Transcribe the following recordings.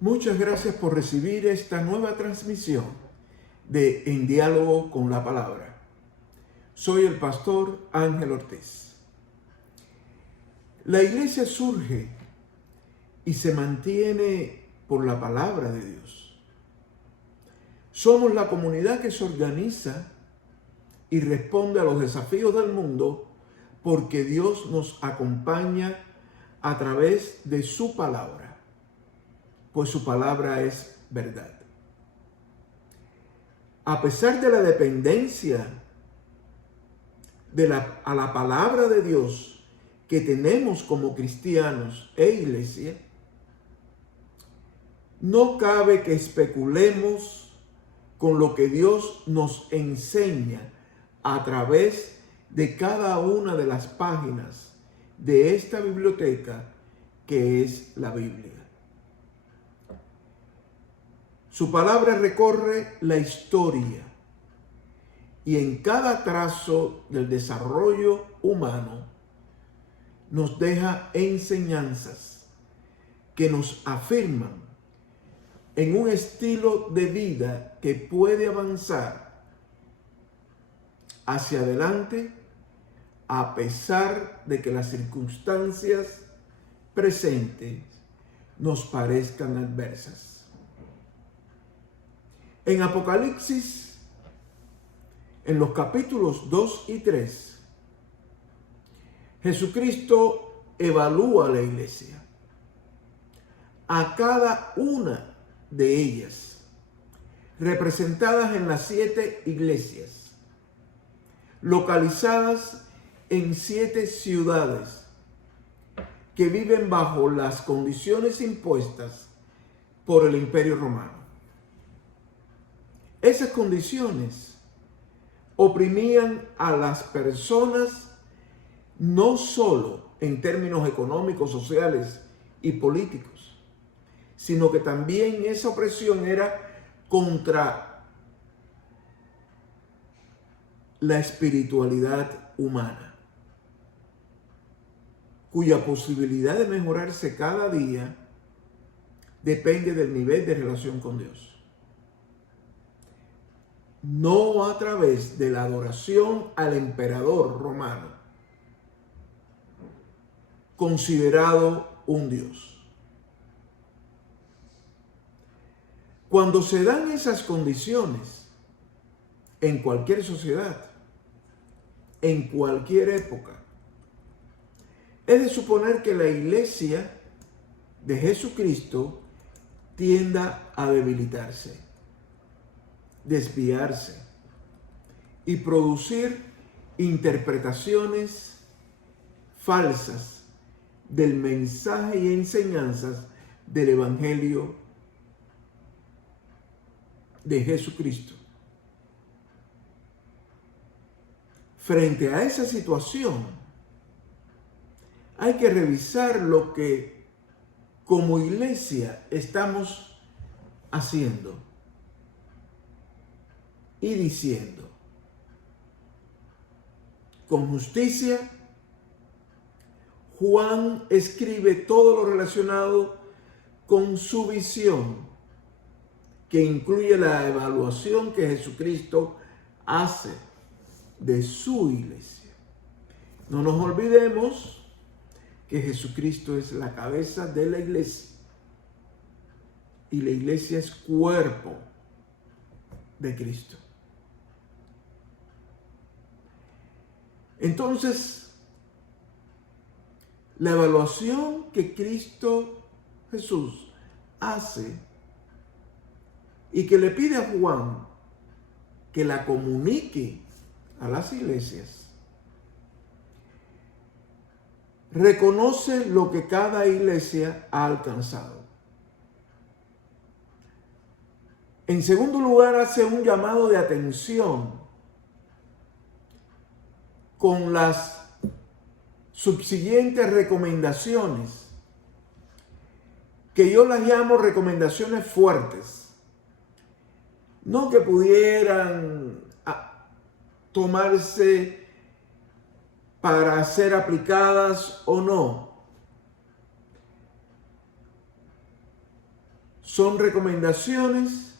Muchas gracias por recibir esta nueva transmisión de En Diálogo con la Palabra. Soy el pastor Ángel Ortiz. La iglesia surge y se mantiene por la palabra de Dios. Somos la comunidad que se organiza y responde a los desafíos del mundo porque Dios nos acompaña a través de su palabra, pues su palabra es verdad. A pesar de la dependencia a la palabra de Dios que tenemos como cristianos e iglesia, no cabe que especulemos con lo que Dios nos enseña a través de cada una de las páginas de esta biblioteca que es la Biblia. Su palabra recorre la historia y en cada trazo del desarrollo humano nos deja enseñanzas que nos afirman en un estilo de vida que puede avanzar hacia adelante a pesar de que las circunstancias presentes nos parezcan adversas. En Apocalipsis, en los capítulos 2 y 3, Jesucristo evalúa a la iglesia, a cada una de ellas, representadas en las 7 iglesias, localizadas en 7 ciudades que viven bajo las condiciones impuestas por el Imperio Romano. Esas condiciones oprimían a las personas no solo en términos económicos, sociales y políticos, sino que también esa opresión era contra la espiritualidad humana, cuya posibilidad de mejorarse cada día depende del nivel de relación con Dios. No a través de la adoración al emperador romano, considerado un dios. Cuando se dan esas condiciones en cualquier sociedad, en cualquier época, es de suponer que la iglesia de Jesucristo tienda a debilitarse, desviarse y producir interpretaciones falsas del mensaje y enseñanzas del Evangelio de Jesucristo. Frente a esa situación, hay que revisar lo que como iglesia estamos haciendo y diciendo. Con justicia, Juan escribe todo lo relacionado con su visión, que incluye la evaluación que Jesucristo hace de su iglesia. No nos olvidemos que Jesucristo es la cabeza de la iglesia y la iglesia es cuerpo de Cristo. Entonces, la evaluación que Cristo Jesús hace y que le pide a Juan que la comunique a las iglesias, reconoce lo que cada iglesia ha alcanzado. En segundo lugar, hace un llamado de atención con las subsiguientes recomendaciones, que yo las llamo recomendaciones fuertes, no que pudieran tomarse para ser aplicadas o no. son recomendaciones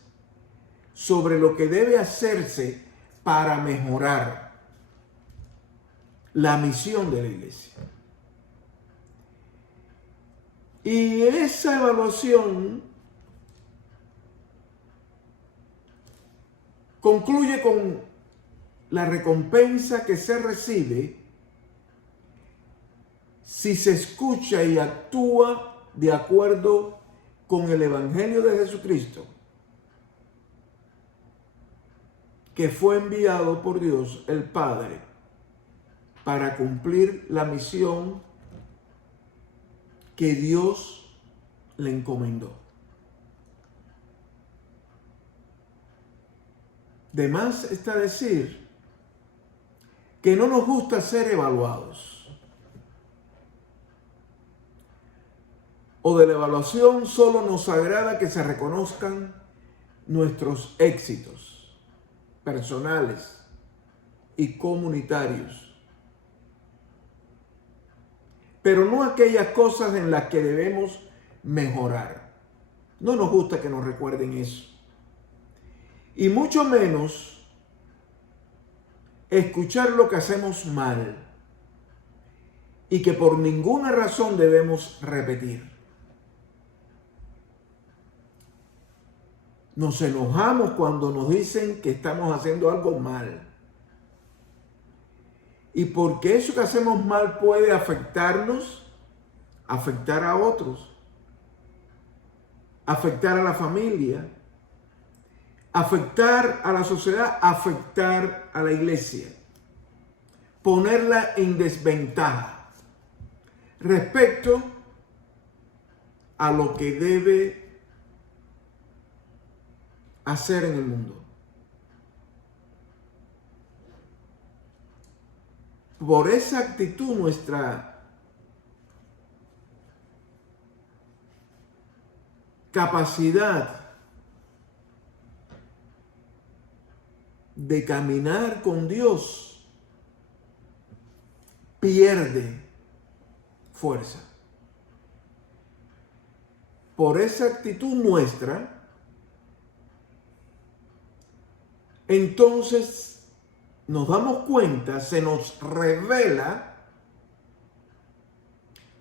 sobre lo que debe hacerse para mejorar la misión de la iglesia. Y esa evaluación concluye con la recompensa que se recibe si se escucha y actúa de acuerdo con el Evangelio de Jesucristo, que fue enviado por Dios el Padre para cumplir la misión que Dios le encomendó. De más está decir que no nos gusta ser evaluados. O de la evaluación solo nos agrada que se reconozcan nuestros éxitos personales y comunitarios, pero no aquellas cosas en las que debemos mejorar. No nos gusta que nos recuerden eso. Y mucho menos escuchar lo que hacemos mal y que por ninguna razón debemos repetir. Nos enojamos cuando nos dicen que estamos haciendo algo mal. Y porque eso que hacemos mal puede afectarnos, afectar a otros, afectar a la familia, afectar a la sociedad, afectar a la iglesia, ponerla en desventaja respecto a lo que debe hacer en el mundo. Por esa actitud nuestra capacidad de caminar con Dios pierde fuerza. Por esa actitud nuestra, entonces nos damos cuenta, se nos revela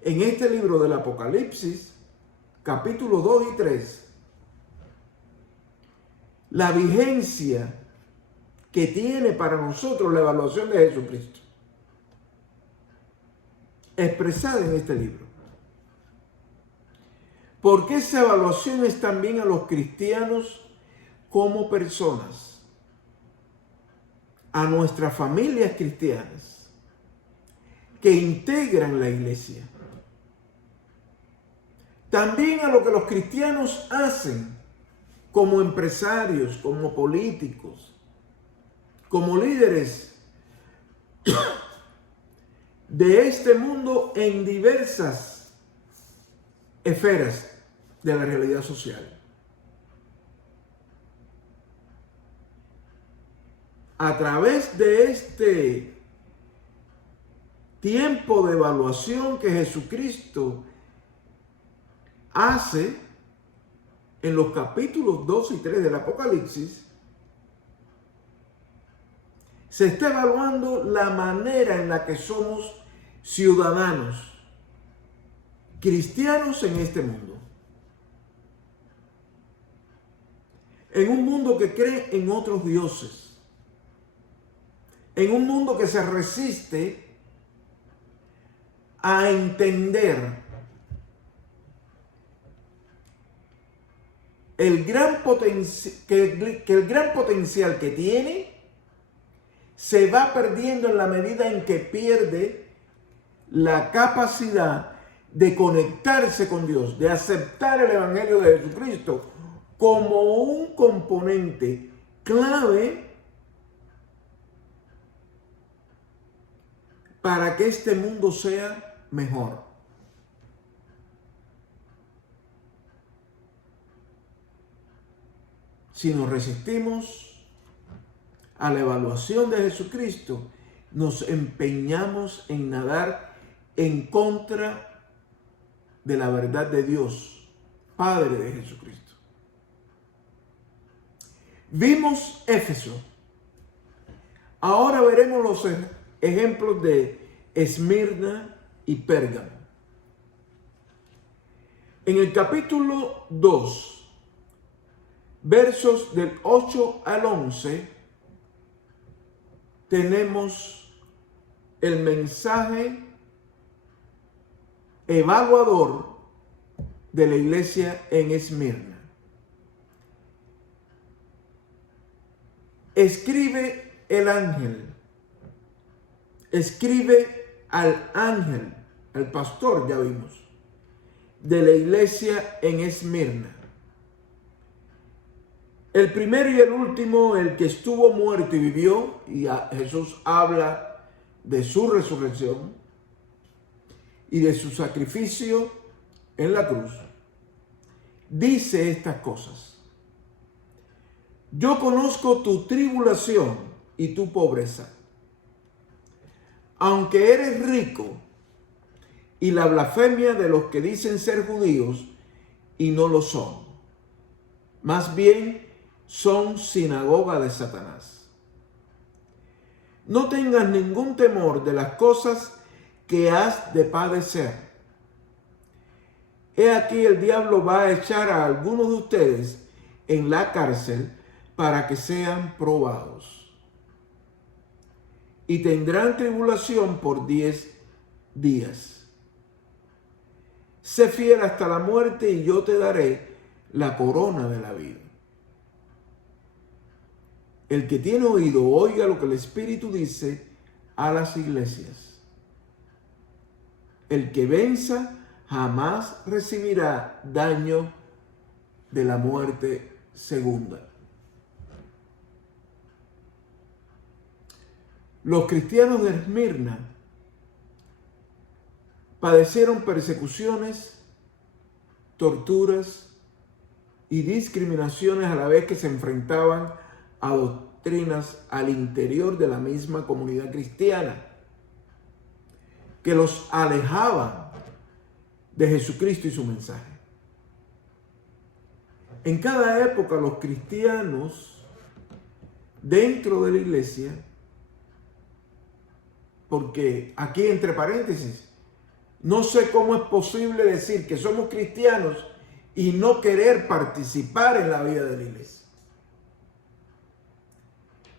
en este libro del Apocalipsis, capítulos 2 y 3, la vigencia que tiene para nosotros la evaluación de Jesucristo, expresada en este libro. Porque esa evaluación es también a los cristianos como personas, a nuestras familias cristianas que integran la iglesia. También a lo que los cristianos hacen como empresarios, como políticos, como líderes de este mundo en diversas esferas de la realidad social. A través de este tiempo de evaluación que Jesucristo hace en los capítulos 2 y 3 del Apocalipsis, se está evaluando la manera en la que somos ciudadanos, cristianos en este mundo. En un mundo que cree en otros dioses. En un mundo que se resiste a entender el gran potencial que tiene se va perdiendo en la medida en que pierde la capacidad de conectarse con Dios, de aceptar el Evangelio de Jesucristo como un componente clave para que este mundo sea mejor. Si nos resistimos a la evaluación de Jesucristo, nos empeñamos en nadar en contra de la verdad de Dios, Padre de Jesucristo. Vimos Éfeso. Ahora veremos los ejemplos de Esmirna y Pérgamo. En el capítulo 2, versos del 8 al 11, tenemos el mensaje evaluador de la iglesia en Esmirna. Escribe al ángel, al pastor, ya vimos, de la iglesia en Esmirna. El primero y el último, el que estuvo muerto y vivió, y Jesús habla de su resurrección y de su sacrificio en la cruz, dice estas cosas: yo conozco tu tribulación y tu pobreza, aunque eres rico, y la blasfemia de los que dicen ser judíos y no lo son. Más bien son sinagoga de Satanás. No tengas ningún temor de las cosas que has de padecer. He aquí el diablo va a echar a algunos de ustedes en la cárcel para que sean probados. Y tendrán tribulación por 10 días. Sé fiel hasta la muerte y yo te daré la corona de la vida. El que tiene oído, oiga lo que el Espíritu dice a las iglesias. El que venza jamás recibirá daño de la muerte segunda. Los cristianos de Esmirna padecieron persecuciones, torturas y discriminaciones a la vez que se enfrentaban a doctrinas al interior de la misma comunidad cristiana que los alejaban de Jesucristo y su mensaje. En cada época los cristianos dentro de la iglesia, porque aquí entre paréntesis, no sé cómo es posible decir que somos cristianos y no querer participar en la vida de la iglesia,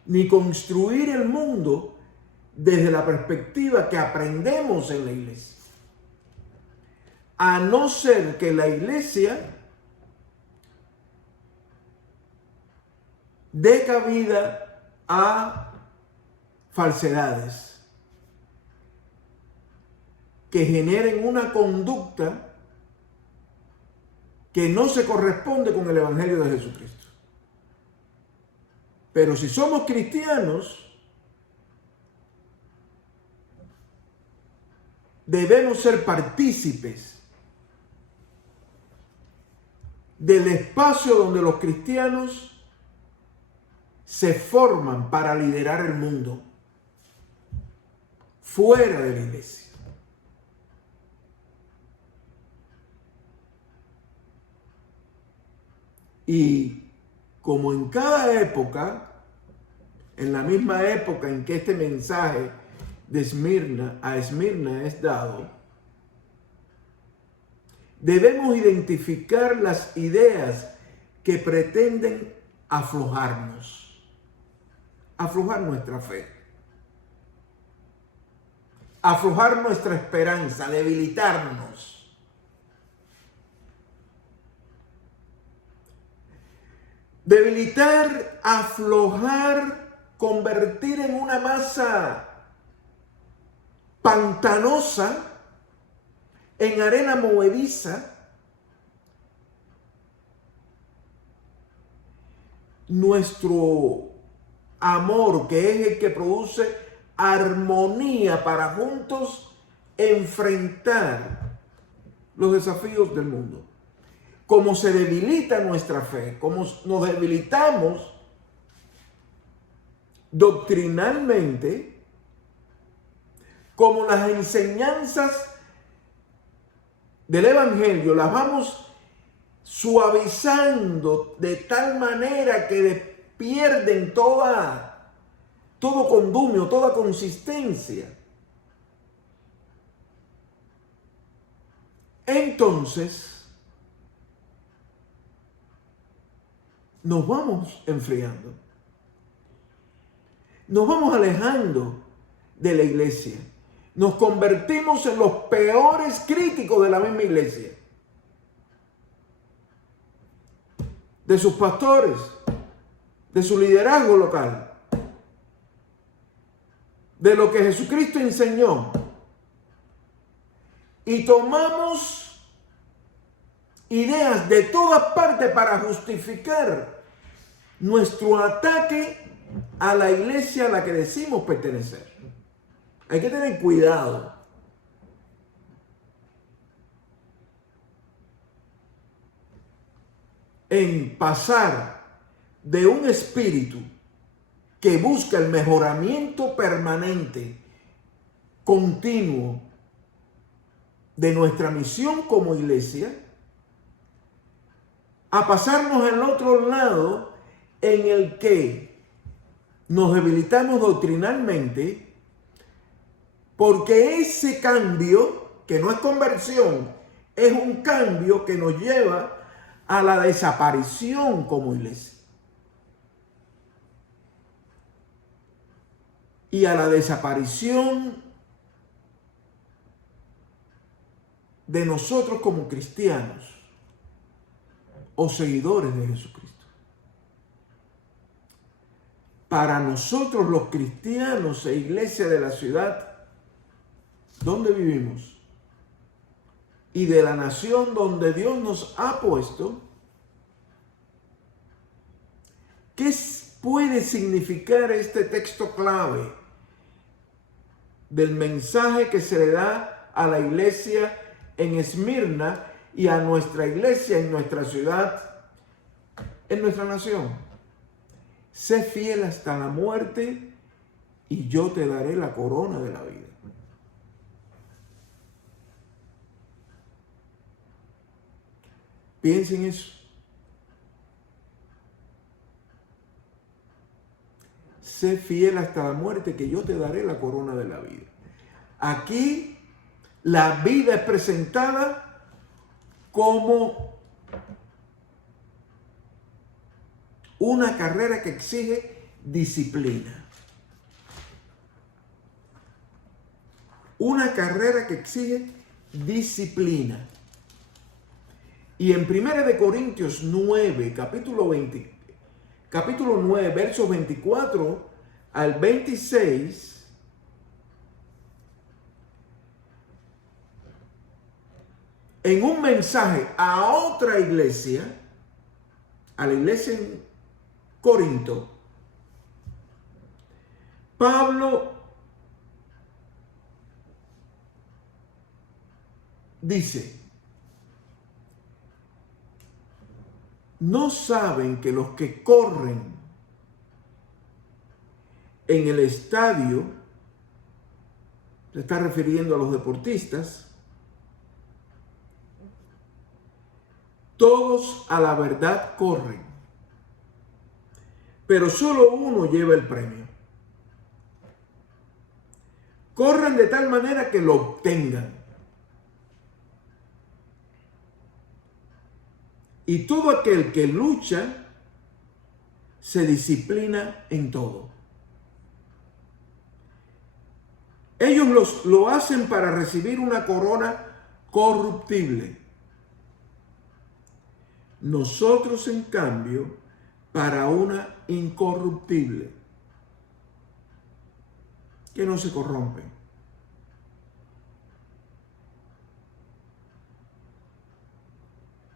ni construir el mundo desde la perspectiva que aprendemos en la iglesia, a no ser que la iglesia dé cabida a falsedades que generen una conducta que no se corresponde con el Evangelio de Jesucristo. Pero si somos cristianos, debemos ser partícipes del espacio donde los cristianos se forman para liderar el mundo fuera de la iglesia. Y como en cada época, en la misma época en que este mensaje de Esmirna es dado, debemos identificar las ideas que pretenden aflojar nuestra fe, aflojar nuestra esperanza, debilitarnos. Debilitar, aflojar, convertir en una masa pantanosa, en arena movediza, nuestro amor, que es el que produce armonía para juntos enfrentar los desafíos del mundo. Como se debilita nuestra fe, como nos debilitamos doctrinalmente, como las enseñanzas del Evangelio las vamos suavizando de tal manera que pierden todo condumio, toda consistencia. Entonces, nos vamos enfriando. Nos vamos alejando de la iglesia. Nos convertimos en los peores críticos de la misma iglesia. De sus pastores, de su liderazgo local, de lo que Jesucristo enseñó. Y tomamos ideas de todas partes para justificar nuestro ataque a la iglesia a la que decimos pertenecer. Hay que tener cuidado. En pasar de un espíritu que busca el mejoramiento permanente, continuo, de nuestra misión como iglesia, a pasarnos al otro lado en el que nos debilitamos doctrinalmente, porque ese cambio, que no es conversión, es un cambio que nos lleva a la desaparición como iglesia. Y a la desaparición de nosotros como cristianos o seguidores de Jesucristo. Para nosotros los cristianos e iglesia de la ciudad donde vivimos y de la nación donde Dios nos ha puesto, ¿qué puede significar este texto clave del mensaje que se le da a la iglesia en Esmirna y a nuestra iglesia en nuestra ciudad, en nuestra nación? Sé fiel hasta la muerte y yo te daré la corona de la vida. Piensen eso. Sé fiel hasta la muerte que yo te daré la corona de la vida. Aquí la vida es presentada como una carrera que exige disciplina. Una carrera que exige disciplina. Y en 1 Corintios 9, capítulo 9, versos 24 al 26, en un mensaje a otra iglesia, a la iglesia en Corinto, Pablo dice: ¿no saben que los que corren en el estadio, se está refiriendo a los deportistas, todos a la verdad corren, pero solo uno lleva el premio? Corren de tal manera que lo obtengan. Y todo aquel que lucha se disciplina en todo. Ellos lo hacen para recibir una corona corruptible. Nosotros, en cambio, para una incorruptible, que no se corrompe.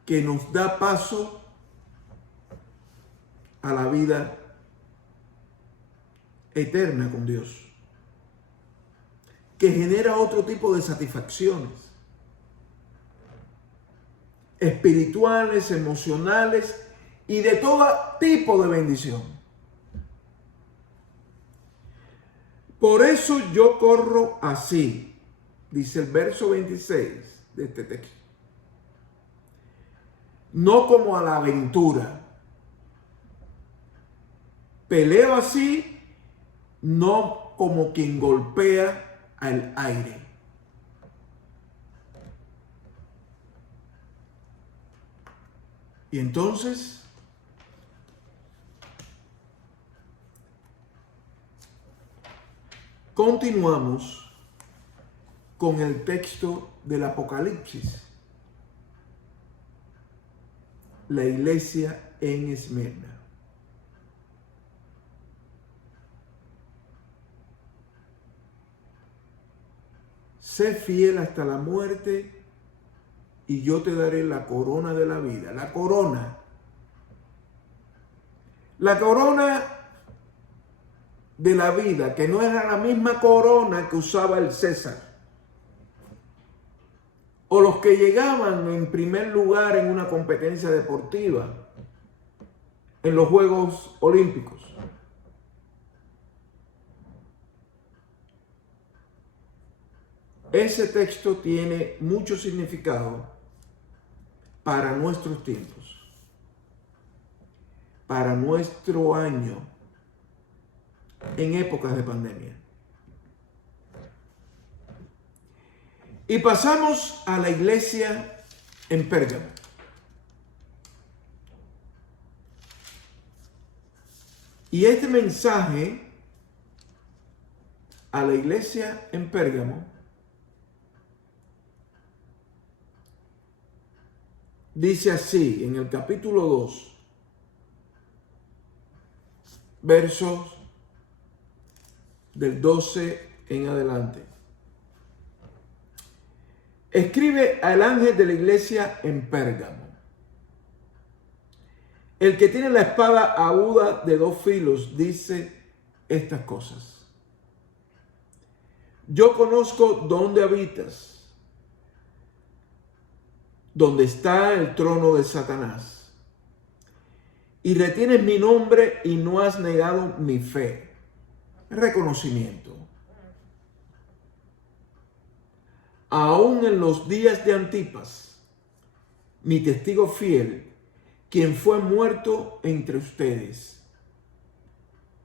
Que nos da paso a la vida eterna con Dios, que genera otro tipo de satisfacciones espirituales, emocionales y de todo tipo de bendición. Por eso yo corro así, dice el verso 26 de este texto. No como a la aventura, peleo así, no como quien golpea al aire. Y entonces, continuamos con el texto del Apocalipsis. La iglesia en Esmirna. Sé fiel hasta la muerte y yo te daré la corona de la vida. La corona. La corona de la vida, que no era la misma corona que usaba el César. O los que llegaban en primer lugar en una competencia deportiva, en los Juegos Olímpicos. Ese texto tiene mucho significado para nuestros tiempos, para nuestro año, en épocas de pandemia. Y pasamos a la iglesia en Pérgamo. Y este mensaje a la iglesia en Pérgamo dice así en el capítulo 2, versos del 12 en adelante. Escribe al ángel de la iglesia en Pérgamo: el que tiene la espada aguda de dos filos dice estas cosas. Yo conozco dónde habitas, donde está el trono de Satanás, y retienes mi nombre y no has negado mi fe. Reconocimiento. Aún en los días de Antipas, mi testigo fiel, quien fue muerto entre ustedes,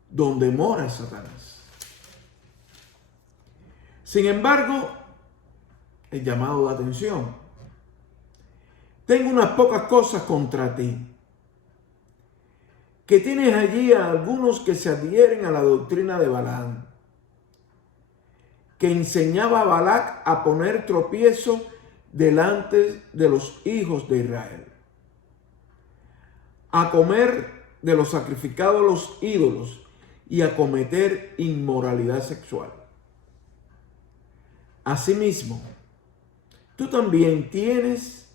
donde mora Satanás. Sin embargo, el llamado de atención: tengo unas pocas cosas contra ti, que tienes allí a algunos que se adhieren a la doctrina de Balaam, que enseñaba a Balac a poner tropiezo delante de los hijos de Israel, a comer de lo sacrificado a los ídolos y a cometer inmoralidad sexual. Asimismo, tú también tienes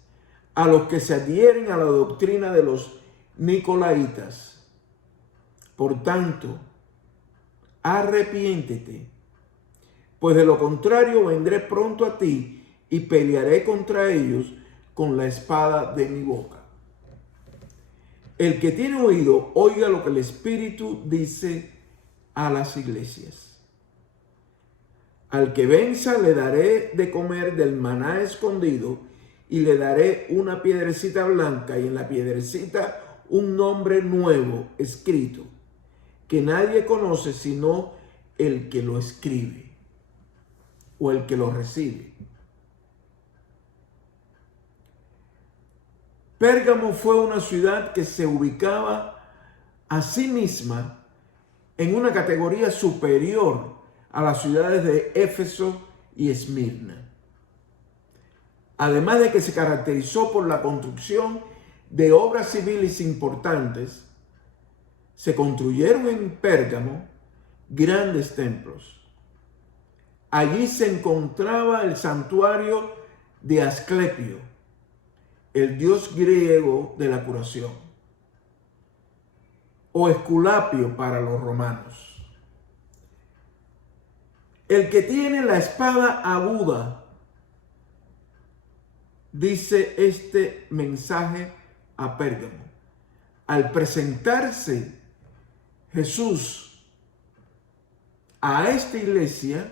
a los que se adhieren a la doctrina de los nicolaitas. Por tanto, arrepiéntete, pues de lo contrario vendré pronto a ti y pelearé contra ellos con la espada de mi boca. El que tiene oído, oiga lo que el Espíritu dice a las iglesias. Al que venza le daré de comer del maná escondido y le daré una piedrecita blanca y en la piedrecita un nombre nuevo escrito, que nadie conoce sino el que lo escribe o el que lo recibe. Pérgamo fue una ciudad que se ubicaba a sí misma en una categoría superior a las ciudades de Éfeso y Esmirna. Además de que se caracterizó por la construcción de obras civiles importantes, se construyeron en Pérgamo grandes templos. Allí se encontraba el santuario de Asclepio, el dios griego de la curación, o Esculapio para los romanos. El que tiene la espada aguda, dice este mensaje a Pérgamo. Al presentarse Jesús a esta iglesia,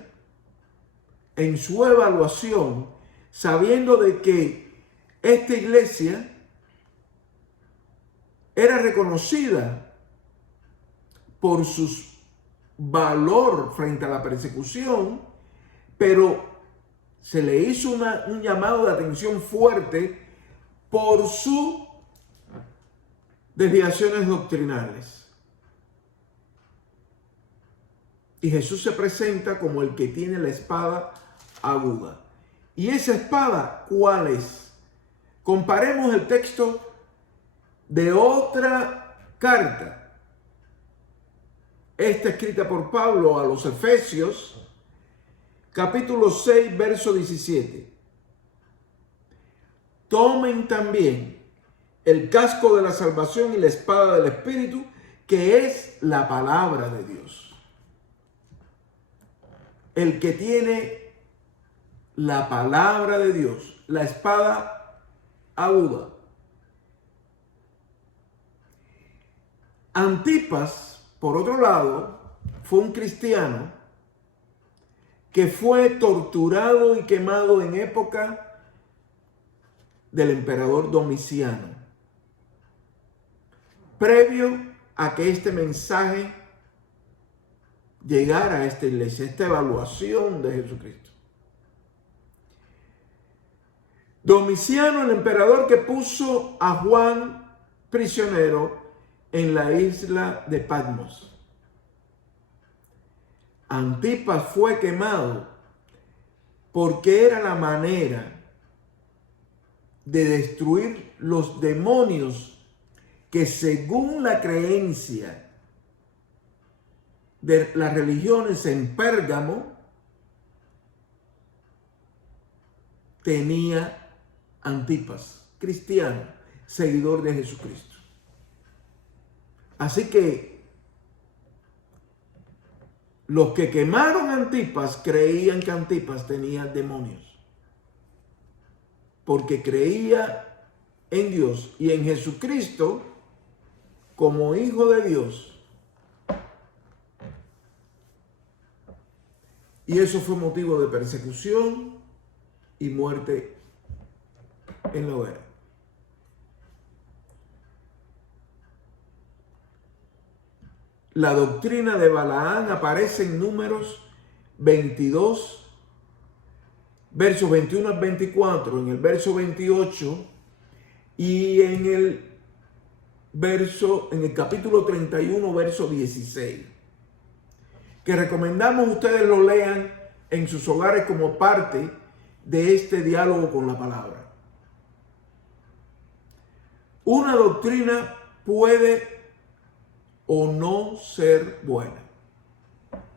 en su evaluación, sabiendo de que esta iglesia era reconocida por su valor frente a la persecución, pero se le hizo un llamado de atención fuerte por sus desviaciones doctrinales. Y Jesús se presenta como el que tiene la espada aguda. ¿Y esa espada cuál es? Comparemos el texto de otra carta. Esta escrita por Pablo a los Efesios, capítulo 6, verso 17. Tomen también el casco de la salvación y la espada del Espíritu, que es la palabra de Dios. El que tiene la palabra de Dios, la espada aguda. Antipas, por otro lado, fue un cristiano que fue torturado y quemado en época del emperador Domiciano, previo a que este mensaje llegara a esta iglesia, esta evaluación de Jesucristo. Domiciano, el emperador que puso a Juan prisionero en la isla de Patmos. Antipas fue quemado porque era la manera de destruir los demonios que, según la creencia de las religiones en Pérgamo, tenía Antipas, cristiano, seguidor de Jesucristo. Así que los que quemaron a Antipas creían que Antipas tenía demonios, porque creía en Dios y en Jesucristo como Hijo de Dios. Y eso fue motivo de persecución y muerte en la hoguera. La doctrina de Balaán aparece en Números 22, versos 21 al 24, en el verso 28 y en el capítulo 31, verso 16, que recomendamos ustedes lo lean en sus hogares como parte de este diálogo con la palabra. Una doctrina puede o no ser buena.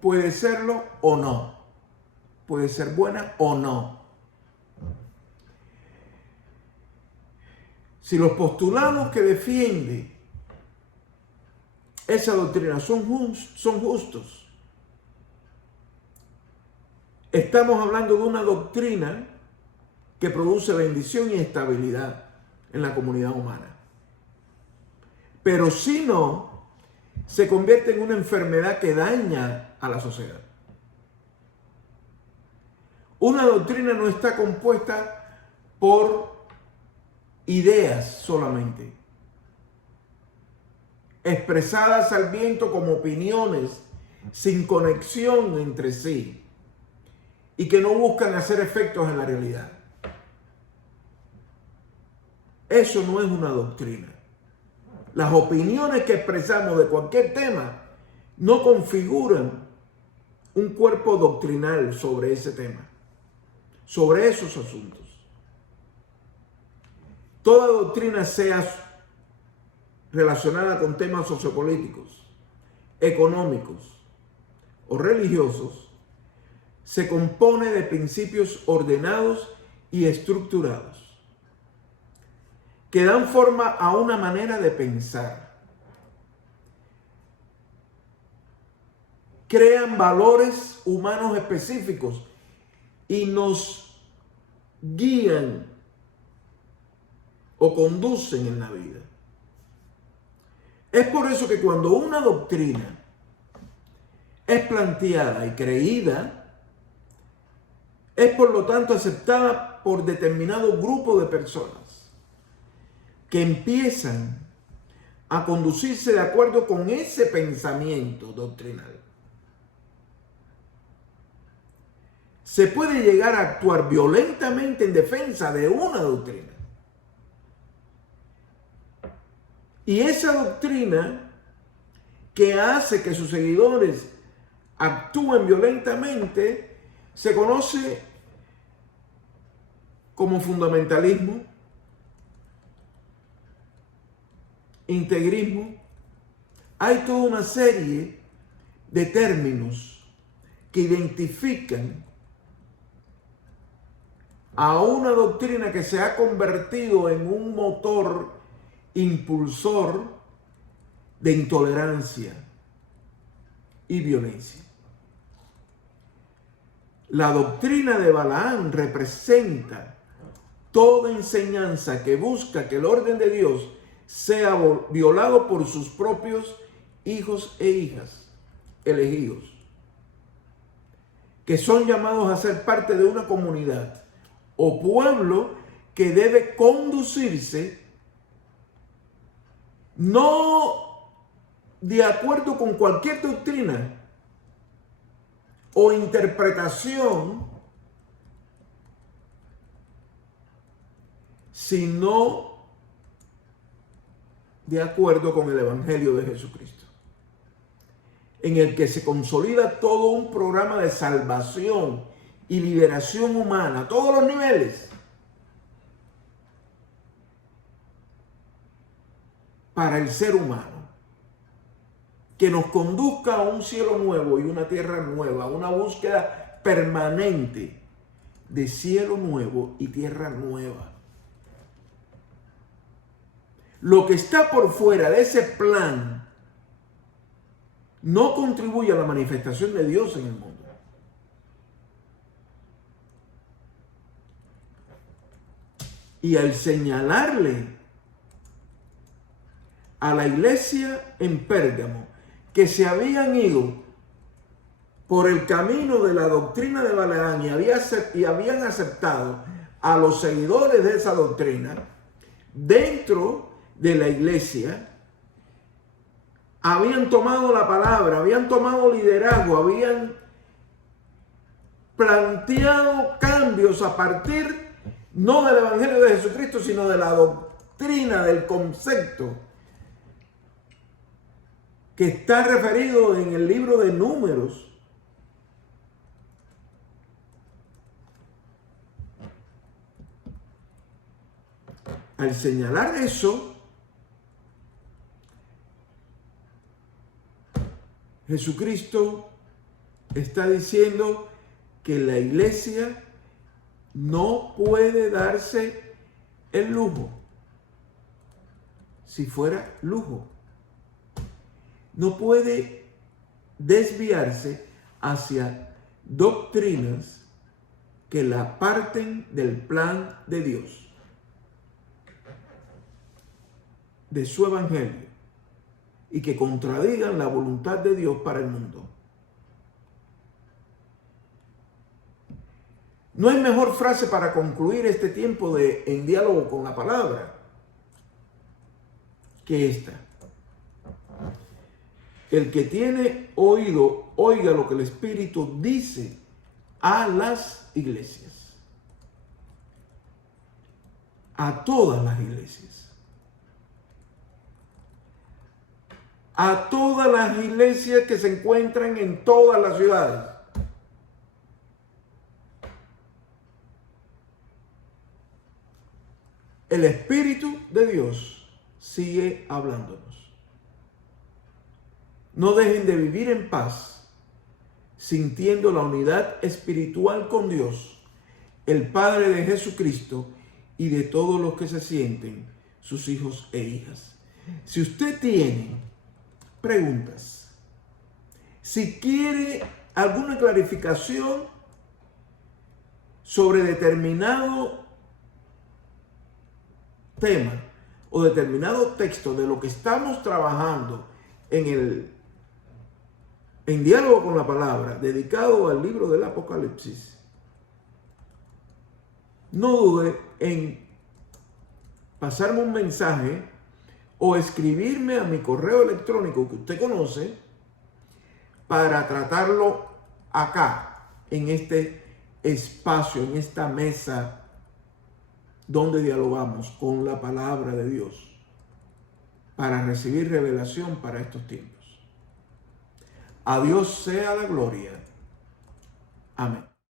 Puede serlo o no. Puede ser buena o no. Si los postulados que defiende esa doctrina son justos, estamos hablando de una doctrina que produce bendición y estabilidad en la comunidad humana. Pero si no, se convierte en una enfermedad que daña a la sociedad. Una doctrina no está compuesta por ideas solamente, expresadas al viento como opiniones sin conexión entre sí y que no buscan hacer efectos en la realidad. Eso no es una doctrina. Las opiniones que expresamos de cualquier tema no configuran un cuerpo doctrinal sobre ese tema, sobre esos asuntos. Toda doctrina, sea relacionada con temas sociopolíticos, económicos o religiosos, se compone de principios ordenados y estructurados que dan forma a una manera de pensar. Crean valores humanos específicos y nos guían o conducen en la vida. Es por eso que cuando una doctrina es planteada y creída, es por lo tanto aceptada por determinado grupo de personas que empiezan a conducirse de acuerdo con ese pensamiento doctrinal. Se puede llegar a actuar violentamente en defensa de una doctrina. Y esa doctrina que hace que sus seguidores actúen violentamente se conoce como fundamentalismo, integrismo. Hay toda una serie de términos que identifican a una doctrina que se ha convertido en un motor impulsor de intolerancia y violencia. La doctrina de Balaam representa toda enseñanza que busca que el orden de Dios sea violado por sus propios hijos e hijas elegidos, que son llamados a ser parte de una comunidad o pueblo que debe conducirse no de acuerdo con cualquier doctrina o interpretación, sino de acuerdo con el Evangelio de Jesucristo, en el que se consolida todo un programa de salvación y liberación humana a todos los niveles, para el ser humano, que nos conduzca a un cielo nuevo y una tierra nueva, una búsqueda permanente de cielo nuevo y tierra nueva. Lo que está por fuera de ese plan no contribuye a la manifestación de Dios en el mundo. Y al señalarle a la iglesia en Pérgamo que se habían ido por el camino de la doctrina de Balaam y habían aceptado a los seguidores de esa doctrina dentro de la iglesia, habían tomado la palabra, habían tomado liderazgo, habían planteado cambios a partir no del Evangelio de Jesucristo, sino de la doctrina, del concepto que está referido en el libro de Números. Al señalar eso, Jesucristo está diciendo que la iglesia no puede darse el lujo, si fuera lujo. No puede desviarse hacia doctrinas que la aparten del plan de Dios, de su evangelio, y que contradigan la voluntad de Dios para el mundo. No hay mejor frase para concluir este tiempo en diálogo con la palabra que esta. El que tiene oído, oiga lo que el Espíritu dice a las iglesias. A todas las iglesias. A todas las iglesias que se encuentran en todas las ciudades. El Espíritu de Dios sigue hablándonos. No dejen de vivir en paz, sintiendo la unidad espiritual con Dios, el Padre de Jesucristo y de todos los que se sienten sus hijos e hijas. Si usted tiene preguntas, si quiere alguna clarificación sobre determinado tema o determinado texto de lo que estamos trabajando en diálogo con la palabra, dedicado al libro del Apocalipsis, no dude en pasarme un mensaje o escribirme a mi correo electrónico que usted conoce para tratarlo acá, en este espacio, en esta mesa donde dialogamos con la palabra de Dios para recibir revelación para estos tiempos. A Dios sea la gloria. Amén.